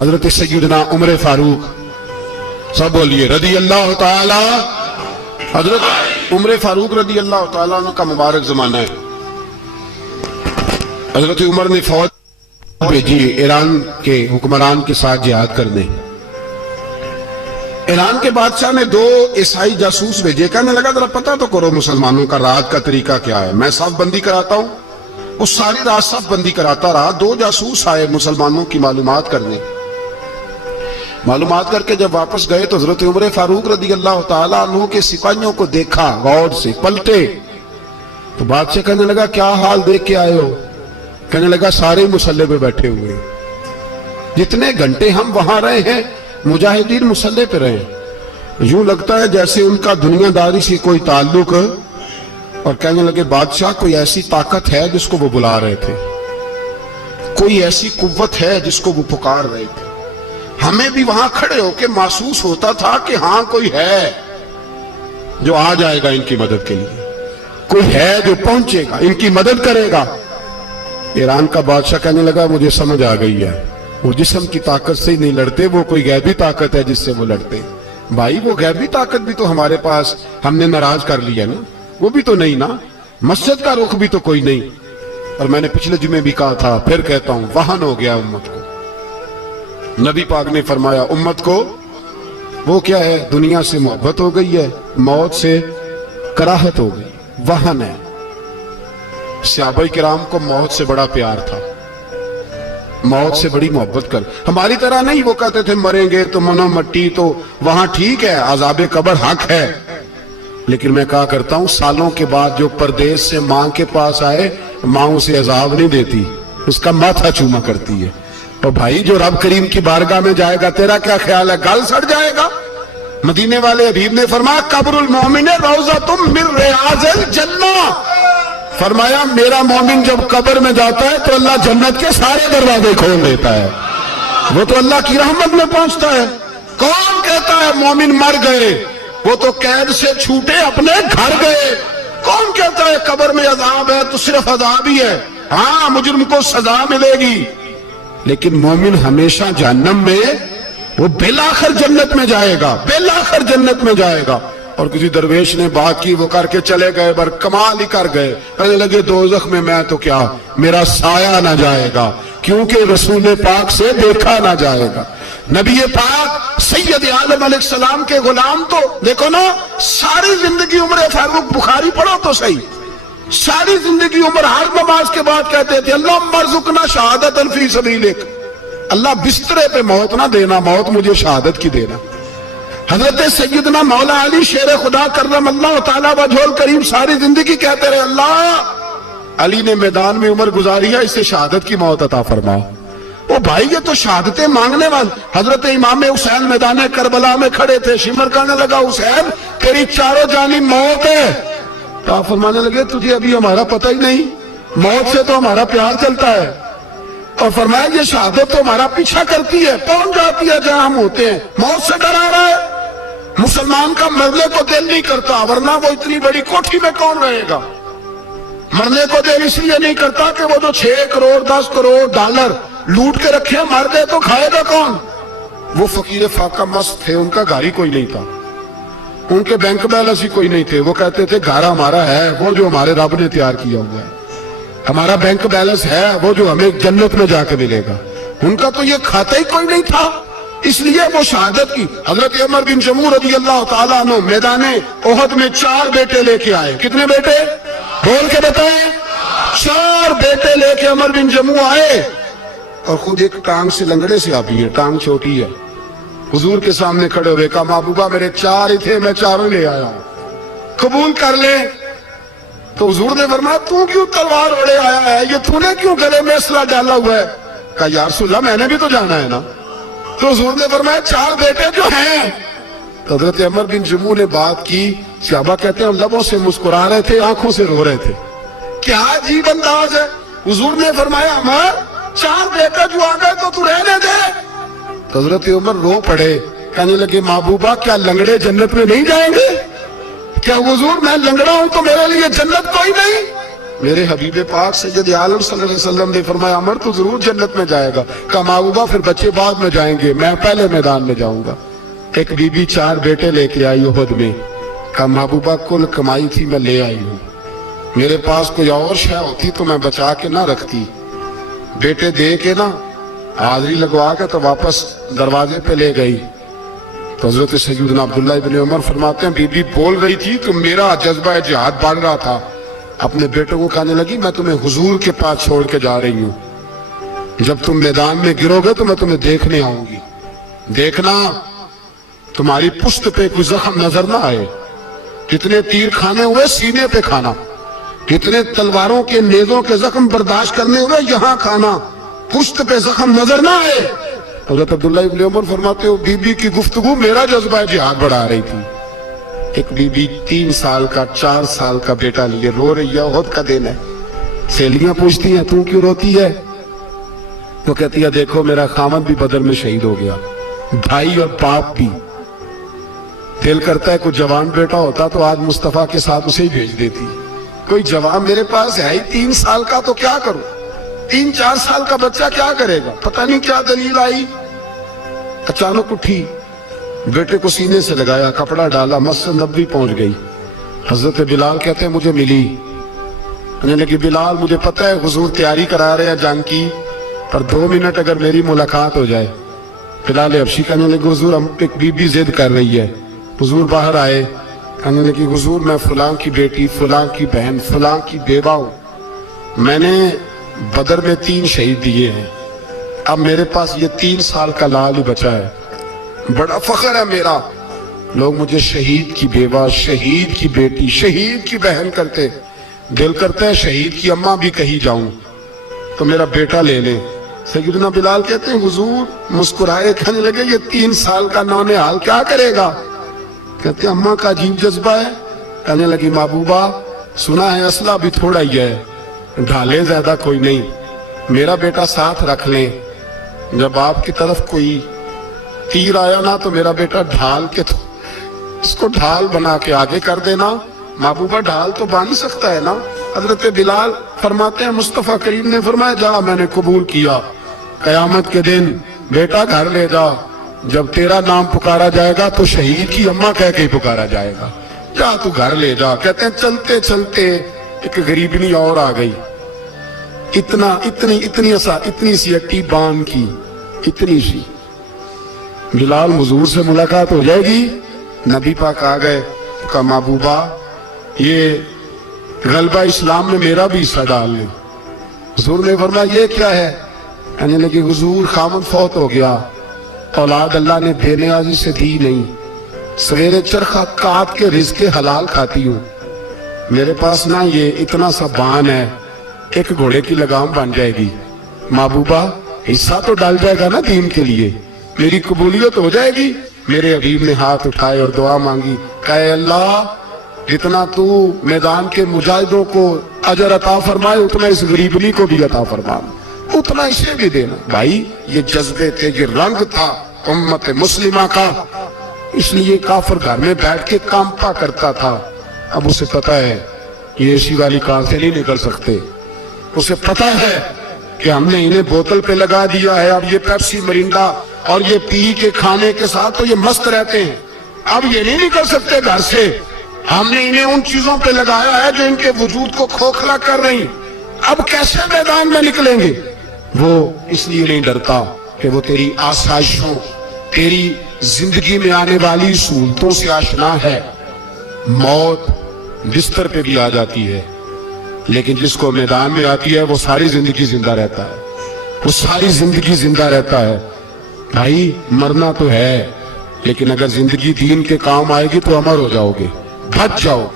حضرت سیدنا عمر فاروق، سب بولیے رضی اللہ تعالی۔ حضرت عمر فاروق رضی اللہ تعالیٰ عنہ کا مبارک زمانہ ہے۔ حضرت عمر نے فوج بھیجی ایران کے حکمران کے ساتھ جہاد کرنے۔ ایران کے بادشاہ نے 2 عیسائی جاسوس بھیجے، کہنے لگا ذرا پتہ تو کرو مسلمانوں کا رات کا طریقہ کیا ہے، میں صف بندی کراتا ہوں۔ وہ ساری رات صف بندی کراتا رہا، 2 جاسوس آئے مسلمانوں کی معلومات کرنے۔ معلومات کر کے جب واپس گئے تو حضرت عمر فاروق رضی اللہ تعالیٰ عنہ کے سپاہیوں کو دیکھا، غور سے پلٹے تو بادشاہ کہنے لگا کیا حال دیکھ کے آئے ہو؟ کہنے لگا سارے مسلح پہ بیٹھے ہوئے، جتنے گھنٹے ہم وہاں رہے ہیں مجاہدین مسلح پہ رہے ہیں، یوں لگتا ہے جیسے ان کا دنیا داری سے کوئی تعلق۔ اور کہنے لگے بادشاہ کوئی ایسی طاقت ہے جس کو وہ بلا رہے تھے، کوئی ایسی قوت ہے جس کو وہ پکار رہے تھے، ہمیں بھی وہاں کھڑے ہو کے محسوس ہوتا تھا کہ ہاں کوئی ہے جو آ جائے گا ان کی مدد کے لیے، کوئی ہے جو پہنچے گا ان کی مدد کرے گا۔ ایران کا بادشاہ کہنے لگا مجھے سمجھ آ گئی ہے، وہ جسم کی طاقت سے ہی نہیں لڑتے، وہ کوئی غیبی طاقت ہے جس سے وہ لڑتے۔ بھائی وہ غیبی طاقت بھی تو ہمارے پاس ہم نے ناراض کر لیا نا، وہ بھی تو نہیں نا، مسجد کا رخ بھی تو کوئی نہیں۔ اور میں نے پچھلے جمعے بھی کہا تھا، پھر کہتا ہوں، وہن ہو گیا امت کو۔ نبی پاک نے فرمایا امت کو وہ کیا ہے، دنیا سے محبت ہو گئی ہے، موت سے کراہت ہو گئی، وہن ہے۔ صحابہ کرام کو موت سے بڑا پیار تھا، موت سے بڑی محبت کر، ہماری طرح نہیں وہ کہتے تھے مریں گے تو منو مٹی، تو وہاں ٹھیک ہے عذاب قبر حق ہے، لیکن میں کہا کرتا ہوں سالوں کے بعد جو پردیس سے ماں کے پاس آئے، ماں اسے عذاب نہیں دیتی، اس کا ماتھا چوما کرتی ہے۔ اور بھائی جو رب کریم کی بارگاہ میں جائے گا تیرا کیا خیال ہے، گل سڑ جائے گا؟ مدینے والے حبیب نے فرمایا قبر المومن روضۃ من ریاض الجنہ، فرمایا میرا مومن جب قبر میں جاتا ہے تو اللہ جنت کے سارے دروازے کھول دیتا ہے، وہ تو اللہ کی رحمت میں پہنچتا ہے۔ کون کہتا ہے مومن مر گئے، وہ تو قید سے چھوٹے اپنے گھر گئے۔ کون کہتا ہے قبر میں عذاب ہے تو صرف عذاب ہی ہے، ہاں مجرم کو سزا ملے گی، لیکن مومن ہمیشہ جہنم میں، وہ بالآخر جنت میں جائے گا، بالآخر جنت میں جائے گا۔ اور کسی درویش نے بات کی، وہ کر کے چلے گئے، بر کمال ہی کر گئے، کہنے لگے دوزخ میں میں تو کیا، میرا سایہ نہ جائے گا، کیونکہ رسول پاک سے دیکھا نہ جائے گا۔ نبی پاک سید عالم علیہ السلام کے غلام تو دیکھو نا، ساری زندگی عمر فاروق بخاری پڑھو تو صحیح، ساری زندگی عمر ہر نماز کے بعد کہتے تھے اللہم ارزقنا شہادت فی سبیلک، اللہ بسترے پہ موت نہ دینا، موت مجھے شہادت کی دینا۔ حضرت سیدنا مولا علی شیر خدا کرم اللہ تعالیٰ وجہ الکریم ساری زندگی کہتے رہے اللہ، علی نے میدان میں عمر گزاری ہے، اسے شہادت کی موت عطا فرما۔ وہ بھائی یہ تو شہادتیں مانگنے والے۔ حضرت امام حسین میدان کربلا میں کھڑے تھے، شمر کہنے لگا حسین تیری چاروں جانب موت ہے، تو آپ فرمانے لگے تجھے ابھی ہمارا پتہ ہی نہیں، موت سے تو ہمارا پیار چلتا ہے۔ اور فرمایا یہ شہادت تو ہمارا پیچھا کرتی ہے، پہنچ جاتی ہے جہاں ہم ہوتے ہیں، موت سے ڈرا رہا ہے۔ مسلمان کا مرنے کو دل نہیں کرتا، ورنہ وہ اتنی بڑی کوٹھی میں کون رہے گا؟ مرنے کو دل اس لیے نہیں کرتا کہ وہ جو 6 کروڑ 10 کروڑ ڈالر لوٹ کے رکھے مر گئے تو کھائے گا کون؟ وہ فقیر فاقہ مست تھے، ان کا گھر ہی کوئی نہیں تھا، ان کے بینک بیلنس ہی کوئی نہیں تھے، وہ کہتے تھے گھر ہمارا ہے وہ جو ہمارے رب نے تیار کیا ہوا ہے، ہمارا بینک بیلنس ہے وہ جو ہمیں جنت میں جا کے ملے گا، ان کا تو یہ کھاتا ہی کوئی نہیں تھا، اس لیے وہ شہادت کی۔ حضرت عمر بن جموع رضی اللہ تعالیٰ عنہ میدان احد میں 4 بیٹے لے کے آئے، کتنے بیٹے؟ بول کے بتائیں، 4 بیٹے لے کے عمر بن جموع آئے، اور خود ایک ٹانگ سے لنگڑے سے آبی ہے، ٹانگ چھوٹی ہے، حضور کے سامنے کھڑے ہوئے کہا محبوبہ میرے 4 ہی تھے، میں 4 لے آیا ہوں، قبول کر لے۔ تو حضور نے فرمایا تو کیوں تلوار اڑے آیا ہے، یہ تو نے کیوں گلے میں اسلحہ ڈالا ہوا ہے؟ کہا یا رسول اللہ میں نے بھی تو جانا ہے نا۔ تو حضور نے فرمایا 4 بیٹے جو ہیں۔ تو حضرت عمر بن جموع نے بات کی، صحابہ کہتے ہیں ہم لبوں سے مسکرا رہے تھے، آنکھوں سے رو رہے تھے، کیا عجیب انداز ہے۔ حضور نے فرمایا عمر 4 بیٹے جو آ گئے تو رہنے دے۔ تو حضرت عمر رو پڑے، کہنے لگے محبوبہ کیا لنگڑے جنت میں نہیں جائیں گے؟ کیا حضور میں لنگڑا ہوں تو میرے لیے جنت کوئی نہیں؟ میرے حبیب پاک سید عالم صلی اللہ علیہ وسلم نے فرمایا عمر تو ضرور جنت میں جائے گا. کہا محبوبہ پھر بچے بعد میں جائیں گے, میں پہلے میدان میں جاؤں گا. ایک بی بی 4 بیٹے لے کے آئی احد میں. کہا محبوبہ کل کمائی تھی میں لے آئی ہوں, میرے پاس کوئی اور شے ہوتی تو میں بچا کے نہ رکھتی. بیٹے دے کے نا حاضری لگوا کے تو واپس دروازے پہ لے گئی. تو حضرت سیدنا عبداللہ ابن عمر فرماتے ہیں بی بی بول رہی تھی تو میرا جذبہ جہاد بڑھ رہا تھا. اپنے بیٹوں کو کہنے لگی میں تمہیں حضور کے پاس چھوڑ کے جا رہی ہوں, جب تم میدان میں گرو گے تو میں تمہیں دیکھنے آؤں گی. دیکھنا تمہاری پشت پہ کوئی زخم نظر نہ آئے, جتنے تیر کھانے ہوئے سینے پہ کھانا, جتنے تلواروں کے نیزوں کے زخم برداشت کرنے ہوئے یہاں کھانا, پشت پہ زخم نظر نہ آئے. حضرت عبداللہ ابن عمر فرماتے ہو بی بی کی گفتگو میرا جذبہ جہاد بڑھا رہی تھی. ایک بی بی 3 سال کا 4 سال کا بیٹا لیے رو رہی ہے, احد کا دن ہے. سہیلیاں پوچھتی ہیں تو کیوں روتی ہے؟ تو کہتی ہے دیکھو میرا خامد بھی بدر میں شہید ہو گیا, بھائی اور باپ بھی. دل کرتا ہے کوئی جوان بیٹا ہوتا تو آج مصطفیٰ کے ساتھ اسے ہی بھیج دیتی. کوئی جوان میرے پاس ہے ہی 3 سال کا تو کیا کروں, 3-4 سال کا بچہ کیا کرے گا؟ پتہ نہیں کیا دلیل آئی. اچانک اٹھی, بیٹے کو سینے سے لگایا, کپڑا ڈالا, مسجد نبوی پہنچ گئی. حضرت بلال کہتے ہیں مجھے ملی, کہنے لگی بلال مجھے پتہ ہے حضور تیاری کرا رہے ہیں جنگ کی, پر 2 منٹ اگر میری ملاقات ہو جائے. بلال حبشی کہنے لگے حضور ہم ایک بی بی ضد کر رہی ہے. حضور باہر آئے, کہنے لگی حضور میں فلاں کی بیٹی, فلاں کی بہن, فلاں کی بیوہ ہوں, میں نے بدر میں 3 شہید دیے ہیں, اب میرے پاس یہ 3 سال کا لال ہی بچا ہے, بڑا فخر ہے میرا. لوگ مجھے شہید کی بیوہ, شہید کی بیٹی, شہید کی بہن کرتے. دل کرتا ہے شہید کی اماں بھی کہیں جاؤں تو میرا بیٹا لے لیں. سیدنا بلال کہتے ہیں حضور مسکرائے, کہنے لگے یہ 3 سال کا نونہال کیا کرے گا؟ کہتے ہیں اماں کا عجیب جذبہ ہے. کہنے لگی محبوبہ سنا ہے اسلحہ بھی تھوڑا ہی ہے, ڈھالے زیادہ کوئی نہیں, میرا بیٹا ساتھ رکھ لیں, جب آپ کی طرف کوئی تیر آیا نا تو میرا بیٹا ڈھال کے تو اس کو ڈھال بنا کے آگے کر دینا. محبوبہ ڈھال تو بن سکتا ہے نا. حضرت بلال فرماتے ہیں مصطفیٰ کریم نے فرمایا جا میں نے قبول کیا, قیامت کے دن بیٹا گھر لے جا, جب تیرا نام پکارا جائے گا تو شہید کی اماں کہہ کے ہی پکارا جائے گا, جا تو گھر لے جا. کہتے ہیں چلتے چلتے ایک غریبنی اور آ گئی, اتنی سی اٹی بان کی, اتنی سی. بلال حضور سے ملاقات ہو جائے گی. نبی پاک آ گئے, کہا محبوبہ یہ غلبہ اسلام میں میرا بھی حصہ ڈال لیں. حضور نے فرمایا یہ کیا ہے؟ کہنے لگی حضور خامد فوت ہو گیا, اولاد اللہ نے بے نیازی سے دی نہیں, سویرے چرخہ کاٹ کے رزق حلال کھاتی ہوں, میرے پاس نا یہ اتنا سا بان ہے, ایک گھوڑے کی لگام بن جائے گی. محبوبہ حصہ تو ڈال جائے گا نا دین کے لیے, میری قبولیت ہو جائے گی. میرے حبیب نے ہاتھ اٹھائے اور دعا مانگی, کہے اللہ جتنا تو میدان کے مجاہدوں کو اجر عطا فرمائے اتنا اس غریبنی کو بھی عطا فرما, اتنا اسے بھی دینا. بھائی یہ جذبے تھے, یہ رنگ تھا امت مسلمہ کا, اس لیے کافر گھر میں بیٹھ کے کانپا کرتا تھا. اب اسے پتا ہے یہ اسی والی کار سے نہیں نکل سکتے, اسے پتا ہے کہ ہم نے انہیں بوتل پہ لگا دیا ہے, اب یہ پیپسی مرینڈا اور یہ پی کے کھانے کے ساتھ تو یہ مست رہتے ہیں, اب یہ نہیں نکل سکتے گھر سے. ہم نے انہیں ان چیزوں پہ لگایا ہے جو ان کے وجود کو کھوکھلا کر رہی, اب کیسے میدان میں نکلیں گے؟ وہ اس لیے نہیں ڈرتا کہ وہ تیری آسائشوں, تیری زندگی میں آنے والی سہولتوں سے آشنا ہے. موت بستر پہ بھی آ جاتی ہے, لیکن جس کو میدان میں آتی ہے وہ ساری زندگی زندہ رہتا ہے, وہ ساری زندگی زندہ رہتا ہے. بھائی مرنا تو ہے, لیکن اگر زندگی دین کے کام آئے گی تو امر ہو جاؤ گے, بچ جاؤ.